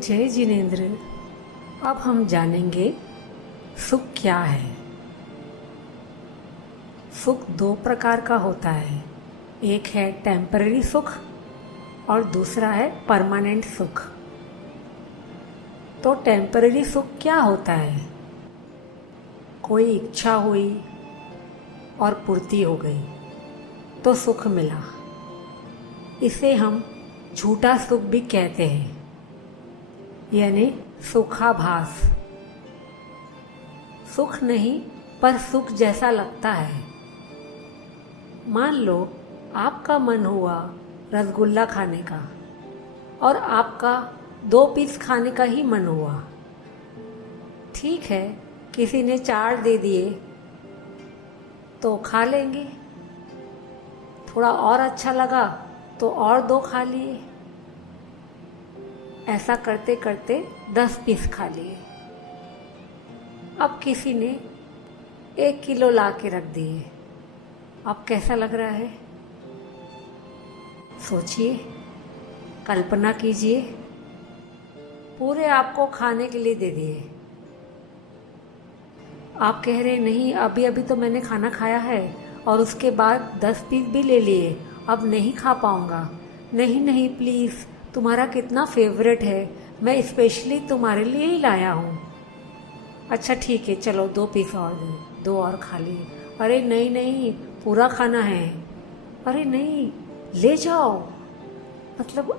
जय जिनेन्द्र। अब हम जानेंगे सुख क्या है। सुख दो प्रकार का होता है, एक है टेम्पररी सुख और दूसरा है परमानेंट सुख। तो टेम्पररी सुख क्या होता है? कोई इच्छा हुई और पूर्ति हो गई तो सुख मिला। इसे हम झूठा सुख भी कहते हैं, यानी सुखाभास। सुख नहीं पर सुख जैसा लगता है। मान लो आपका मन हुआ रसगुल्ला खाने का और आपका 2 पीस खाने का ही मन हुआ। ठीक है, किसी ने 4 दे दिए तो खा लेंगे, थोड़ा और अच्छा लगा तो और 2 खा लिए। ऐसा करते करते 10 पीस खा लिए। अब किसी ने 1 किलो ला के रख दिए। अब कैसा लग रहा है? सोचिए, कल्पना कीजिए, पूरे आपको खाने के लिए दे दिए। आप कह रहे नहीं, अभी अभी तो मैंने खाना खाया है और उसके बाद 10 पीस भी ले लिए, अब नहीं खा पाऊंगा। नहीं नहीं, प्लीज़, तुम्हारा कितना फेवरेट है, मैं स्पेशली तुम्हारे लिए ही लाया हूँ। अच्छा ठीक है, चलो 2 पीस और दो, 2 और खा लिए। अरे नहीं नहीं, पूरा खाना है। अरे नहीं, ले जाओ। मतलब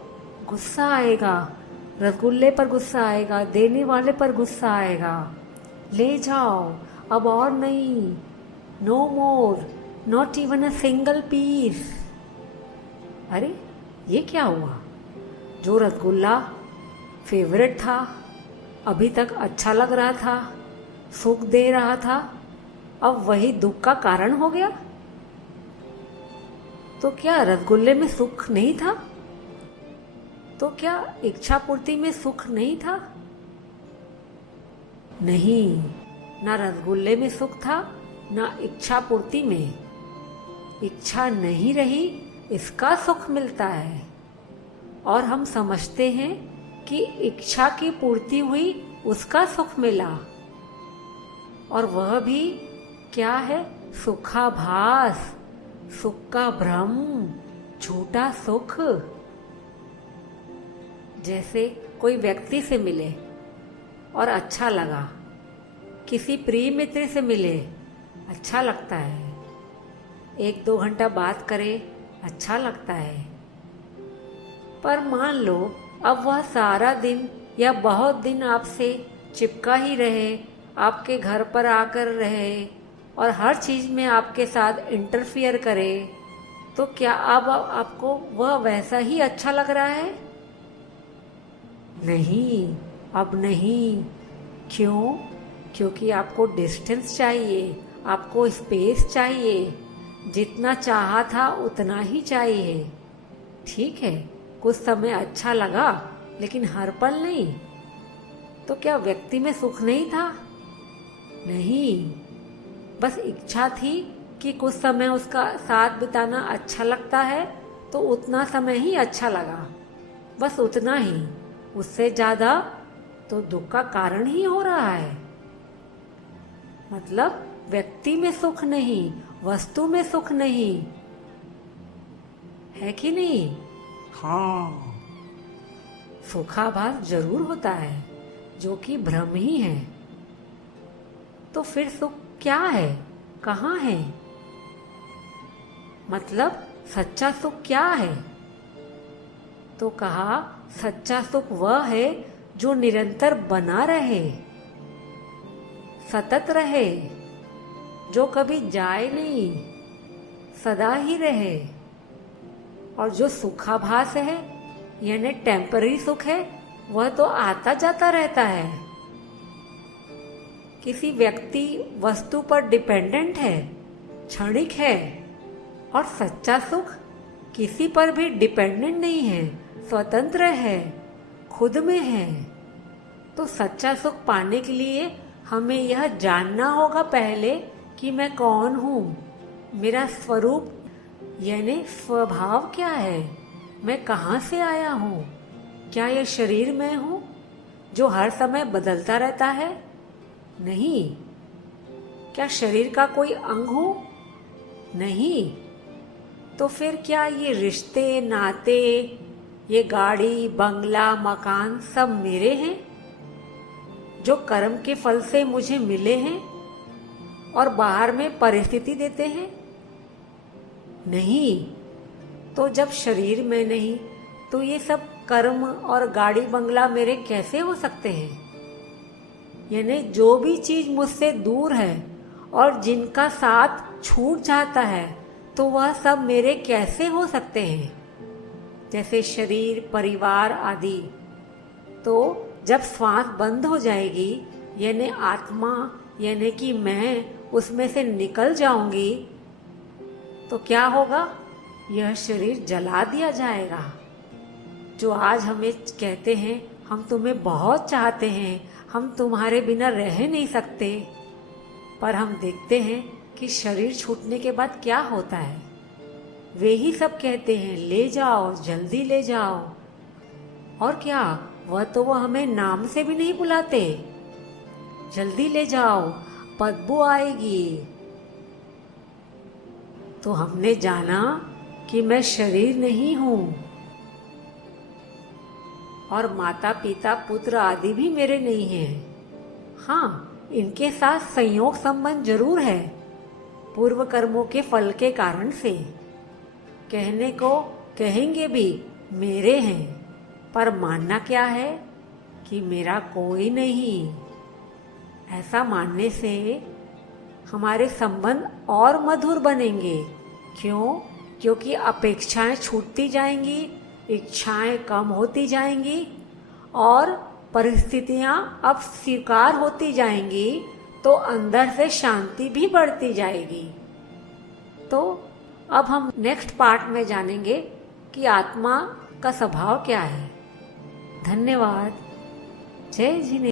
गुस्सा आएगा, रसगुल्ले पर गुस्सा आएगा, देने वाले पर गुस्सा आएगा। ले जाओ, अब और नहीं, no more, not even a single piece. अरे ये क्या हुआ? जो रसगुल्ला फेवरेट था, अभी तक अच्छा लग रहा था, सुख दे रहा था, अब वही दुख का कारण हो गया। तो क्या रसगुल्ले में सुख नहीं था? तो क्या इच्छा पूर्ति में सुख नहीं था? नहीं, ना रसगुल्ले में सुख था, ना इच्छा पूर्ति में। इच्छा नहीं रही, इसका सुख मिलता है। और हम समझते हैं कि इच्छा की पूर्ति हुई, उसका सुख मिला। और वह भी क्या है? सुखाभास, सुख का भ्रम, झूठा सुख। जैसे कोई व्यक्ति से मिले और अच्छा लगा, किसी प्रिय मित्र से मिले, अच्छा लगता है, 1-2 घंटा बात करे, अच्छा लगता है। पर मान लो अब वह सारा दिन या बहुत दिन आपसे चिपका ही रहे, आपके घर पर आकर रहे और हर चीज में आपके साथ इंटरफियर करे, तो क्या अब आपको वह वैसा ही अच्छा लग रहा है? नहीं, अब नहीं। क्यों? क्योंकि आपको डिस्टेंस चाहिए, आपको स्पेस चाहिए, जितना चाहा था उतना ही चाहिए। ठीक है, कुछ समय अच्छा लगा, लेकिन हर पल नहीं। तो क्या व्यक्ति में सुख नहीं था? नहीं, बस इच्छा थी कि कुछ समय उसका साथ बिताना अच्छा लगता है, तो उतना समय ही अच्छा लगा, बस उतना ही। उससे ज्यादा तो दुख का कारण ही हो रहा है। मतलब व्यक्ति में सुख नहीं, वस्तु में सुख नहीं, है कि नहीं? हाँ। सुखाभास जरूर होता है, जो कि भ्रम ही है। तो फिर सुख क्या है, कहाँ है? मतलब सच्चा सुख क्या है? तो कहा, सच्चा सुख वह है जो निरंतर बना रहे, सतत रहे, जो कभी जाए नहीं, सदा ही रहे। और जो सुखाभास है, यानी टेम्पररी सुख है, वह तो आता जाता रहता है, किसी व्यक्ति वस्तु पर डिपेंडेंट है, क्षणिक है। और सच्चा सुख किसी पर भी डिपेंडेंट नहीं है, स्वतंत्र है, खुद में है। तो सच्चा सुख पाने के लिए हमें यह जानना होगा पहले कि मैं कौन हूँ, मेरा स्वरूप यानी स्वभाव क्या है, मैं कहाँ से आया हूँ, क्या यह शरीर मैं हूँ जो हर समय बदलता रहता है? नहीं। क्या शरीर का कोई अंग हूं? नहीं। तो फिर क्या ये रिश्ते, नाते, ये गाड़ी, बंगला, मकान सब मेरे हैं, जो कर्म के फल से मुझे मिले हैं और बाहर में परिस्थिति देते हैं? नहीं। तो जब शरीर में नहीं, तो ये सब कर्म और गाड़ी बंगला मेरे कैसे हो सकते हैं? यानी जो भी चीज मुझसे दूर है और जिनका साथ छूट जाता है, तो वह सब मेरे कैसे हो सकते हैं? जैसे शरीर, परिवार आदि। तो जब श्वास बंद हो जाएगी, यानी आत्मा यानी कि मैं उसमें से निकल जाऊंगी, तो क्या होगा? यह शरीर जला दिया जाएगा। जो आज हमें कहते हैं हम तुम्हें बहुत चाहते हैं, हम तुम्हारे बिना रह नहीं सकते, पर हम देखते हैं कि शरीर छूटने के बाद क्या होता है। वे ही सब कहते हैं ले जाओ, जल्दी ले जाओ। और क्या, वह हमें नाम से भी नहीं बुलाते। जल्दी ले जाओ, बदबू आएगी। तो हमने जाना कि मैं शरीर नहीं हूं, और माता पिता पुत्र आदि भी मेरे नहीं हैं। हाँ, इनके साथ संयोग संबंध जरूर है, पूर्व कर्मों के फल के कारण से। कहने को कहेंगे भी मेरे हैं, पर मानना क्या है कि मेरा कोई नहीं। ऐसा मानने से हमारे संबंध और मधुर बनेंगे। क्यों? क्योंकि अपेक्षाएं छूटती जाएंगी, इच्छाएं कम होती जाएंगी और परिस्थितियां अब स्वीकार होती जाएंगी, तो अंदर से शांति भी बढ़ती जाएगी। तो अब हम नेक्स्ट पार्ट में जानेंगे कि आत्मा का स्वभाव क्या है। धन्यवाद। जय जिनेन्द्र।